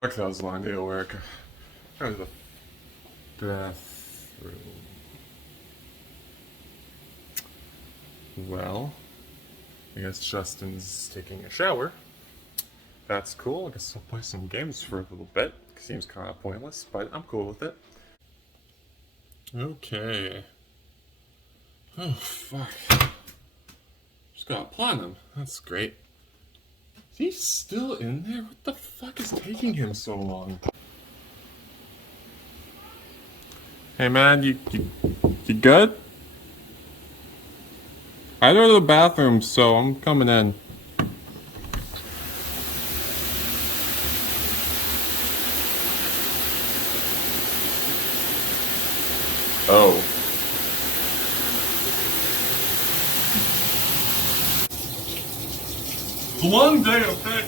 Fuck, that was a long day of work. Go to the bathroom. Well, I guess Justin's taking a shower. That's cool. I guess I'll play some games for a little bit. Seems kind of pointless, but I'm cool with it. Okay. Oh, fuck. Just gotta platinum. That's great. Is he still in there? What the fuck is taking him so long? Hey man, you good? I go to the bathroom, so I'm coming in. Oh. Long day, okay?